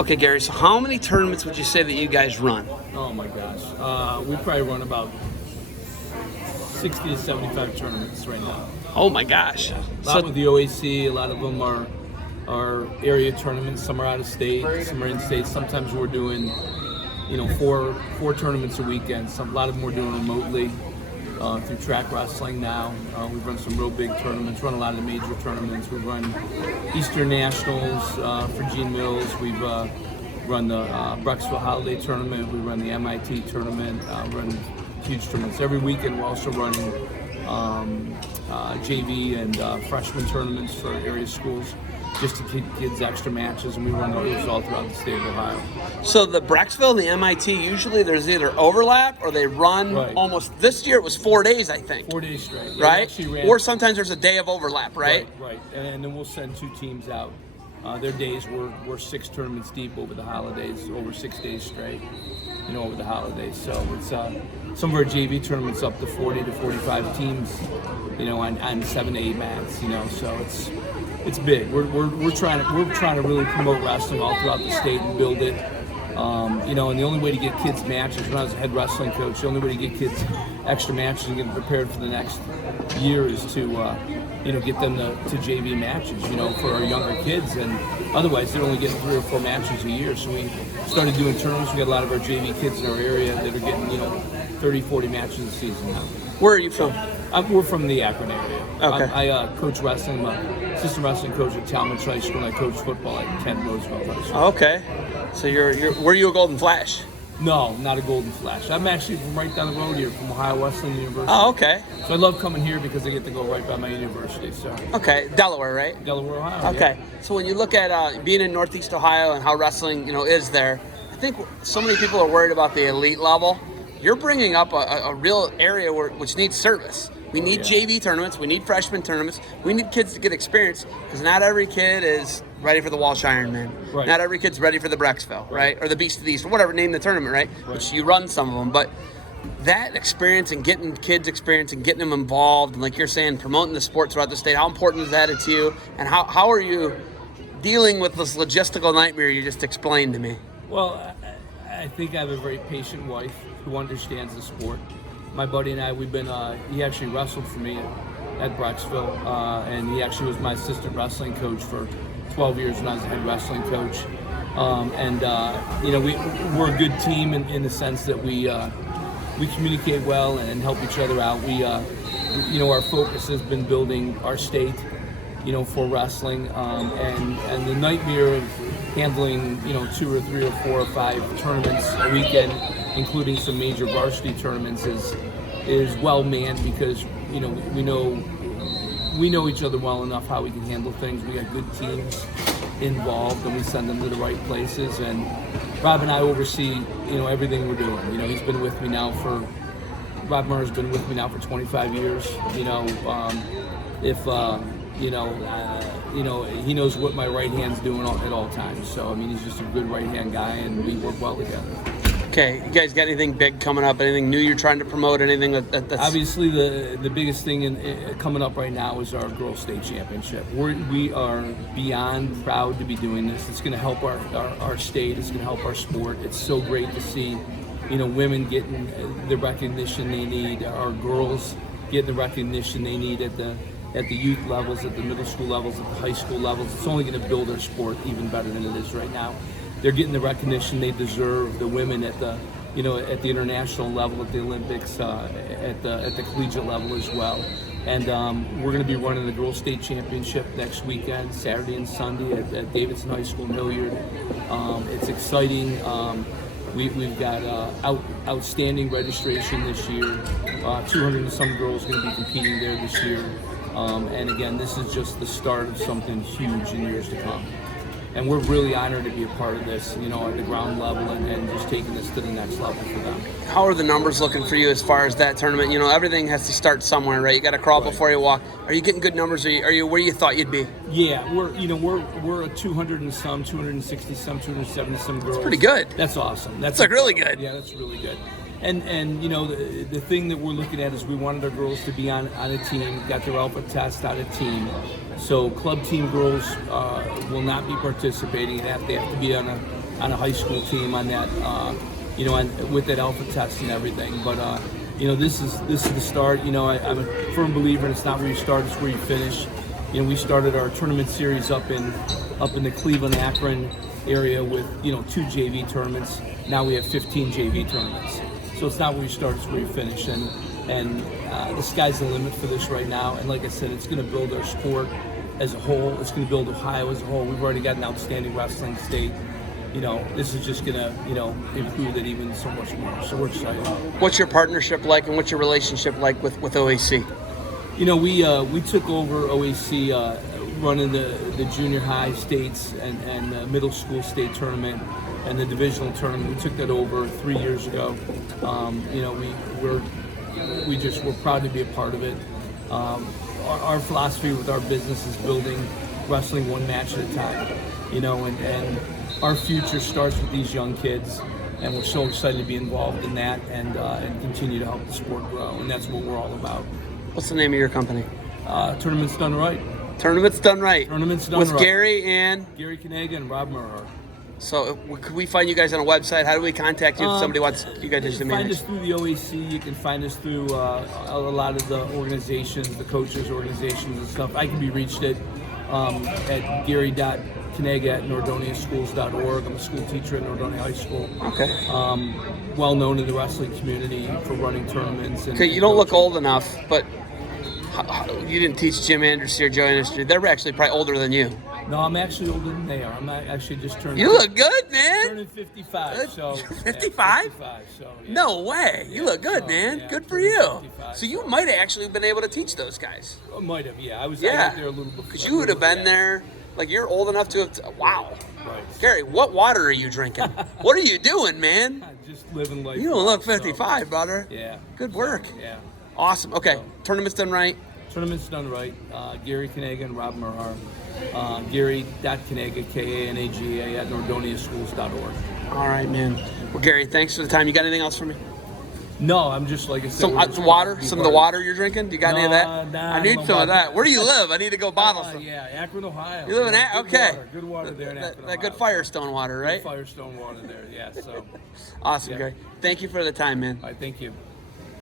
Okay, Gary, so how many tournaments would you say that you guys run? Oh my gosh. We probably run about 60 to 75 tournaments right now. Oh my gosh. A lot with the OAC, a lot of them are area tournaments. Some are out of state, some are in state. Sometimes we're doing, four tournaments a weekend. A lot of them we're doing remotely through track wrestling now. We've run some real big tournaments, run a lot of the major tournaments. We've run Eastern Nationals for Gene Mills. We've run the Brecksville Holiday Tournament. We run the MIT Tournament. Run huge tournaments. Every weekend we're also running JV and freshman tournaments for area schools, just to keep kids extra matches, and we run those all throughout the state of Ohio. So the Brecksville and the MIT, usually there's either overlap or they run almost, this year it was 4 days, I think. 4 days straight. Yeah, right? Or sometimes there's a day of overlap, right? Right. And then we'll send 2 teams out. Their days we're 6 tournaments deep over the holidays, over 6 days straight, over the holidays. So it's some of our JV tournaments up to 40 to 45 teams, on 7 to 8 mats, so it's big. We're trying to really promote wrestling all throughout the state and build it. And the only way to get kids matches, when I was a head wrestling coach, the only way to get kids extra matches and get them prepared for the next year is to get them to JV matches, for our younger kids. And otherwise, they're only getting 3 or 4 matches a year. So we started doing tournaments. We got a lot of our JV kids in our area that are getting, 30, 40 matches a season now. Where are you from? We're from the Akron area. Okay. I coach wrestling. I'm an assistant wrestling coach at Talmadge High School, and I coach football at Kent Roosevelt High School. Okay. So were you a Golden Flash? No, not a Golden Flash. I'm actually from right down the road here, from Ohio Wesleyan University. Oh, okay. So I love coming here because I get to go right by my university. So. Okay, Delaware, right? Delaware, Ohio. Okay. Yeah. So when you look at being in Northeast Ohio and how wrestling, is there, I think so many people are worried about the elite level. You're bringing up a real area which needs service. We need JV tournaments. We need freshman tournaments. We need kids to get experience because not every kid is ready for the Walsh Ironman. Right. Not every kid's ready for the Brecksville, right? Or the Beast of the East, or whatever, name the tournament, right? Which you run some of them. But that experience and getting kids experience and getting them involved, and like you're saying, promoting the sport throughout the state, how important is that to you? And how are you dealing with this logistical nightmare you just explained to me? Well, I think I have a very patient wife who understands the sport. My buddy and I, he actually wrestled for me at Brecksville, and he actually was my assistant wrestling coach for 12 years when I was a head wrestling coach. We're a good team in the sense that we communicate well and help each other out. Our focus has been building our state, for wrestling, and the nightmare of handling, 2 or 3 or 4 or 5 tournaments a weekend, including some major varsity tournaments, is well manned because we know each other well enough how we can handle things. We got good teams involved, and we send them to the right places. And Rob and I oversee everything we're doing. He's been with me now Rob Murray's been with me now for 25 years. He knows what my right hand's doing at all times. So, he's just a good right-hand guy, and we work well together. Okay, you guys got anything big coming up? Anything new you're trying to promote? Anything that's... Obviously, the biggest thing coming up right now is our Girls State Championship. We are beyond proud to be doing this. It's going to help our state. It's going to help our sport. It's so great to see, women getting the recognition they need, our girls getting the recognition they need at the youth levels, at the middle school levels, at the high school levels. It's only going to build our sport even better than it is right now. They're getting the recognition they deserve. The women at the international level, at the Olympics, at the collegiate level as well. And we're going to be running the Girls State Championship next weekend, Saturday and Sunday at Davidson High School in Hilliard. It's exciting. We've got outstanding registration this year. 200 and some girls going to be competing there this year. And again, this is just the start of something huge in years to come. And we're really honored to be a part of this, at the ground level and just taking this to the next level for them. How are the numbers looking for you as far as that tournament? Everything has to start somewhere, right? You got to crawl before you walk. Are you getting good numbers? Are you where you thought you'd be? Yeah, we're a 200 and some, 260 some, 270 some girls. That's pretty good. That's awesome. That's like really good. Yeah, that's really good. And the thing that we're looking at is we wanted our girls to be on a team, got their alpha test on a team. So club team girls will not be participating. They have to be on on a high school team on that, with that alpha test and everything. But this is the start. I'm a firm believer in it's not where you start, it's where you finish. We started our tournament series up in the Cleveland, Akron area with 2 JV tournaments. Now we have 15 JV tournaments. So it's not where you start, it's where you finish. And the sky's the limit for this right now. And like I said, it's going to build our sport as a whole. It's going to build Ohio as a whole. We've already got an outstanding wrestling state. This is just going to, improve it even so much more. So we're excited. What's your partnership like, and what's your relationship like with OAC? We took over OAC running the junior high states and middle school state tournament and the divisional tournament. We took that over 3 years ago. We're proud to be a part of it. Our philosophy with our business is building wrestling one match at a time. And our future starts with these young kids, and we're so excited to be involved in that and continue to help the sport grow. And that's what we're all about. What's the name of your company? Tournaments Done Right. Tournaments Done Right. Tournaments Done With Right. Gary Kanega and Rob Murr. So could we find you guys on a website? How do we contact you if somebody wants you guys to manage? Find us through the OAC. You can find us through a lot of the organizations, the coaches' organizations and stuff. I can be reached at gary.kanega@nordoniaschools.org. I'm a school teacher at Nordonia High School. Okay. Well known in the wrestling community for running tournaments. Okay, you don't look old enough, but you didn't teach Jim Anderson or Joe Anderson. They're actually probably older than you. No, I'm actually older than they are. I'm actually just turning. You look good, man. Turning 55. So 55? 55. So yeah. No way. You look good, man. Yeah, good for you. 55, so you might have actually been able to teach those guys. I might have. Yeah, I got there a little before. Because you would have been there. Like, you're old enough to have. Wow. Right. Gary, what water are you drinking? What are you doing, man? Just living life. You don't look 55, brother. Yeah. Good work. Yeah. Awesome. Okay. Tournaments Done Right. Tournaments Done Right. Gary Kanega and Rob Murr. Gary.Kanega, Kanaga @nordoniaschools.org. All right, man. Well, Gary, thanks for the time. You got anything else for me? No, I'm just like I said. Some water? Some of the water you're drinking? Do you got any of that? Nah, I need some of that. Where do you live? I need to go bottle some. Yeah, Akron, Ohio. You live in Akron? Okay. Good water there in Akron, That good Firestone water, right? Good Firestone water there, yeah. So. Awesome, Yeah. Gary. Thank you for the time, man. All right, thank you.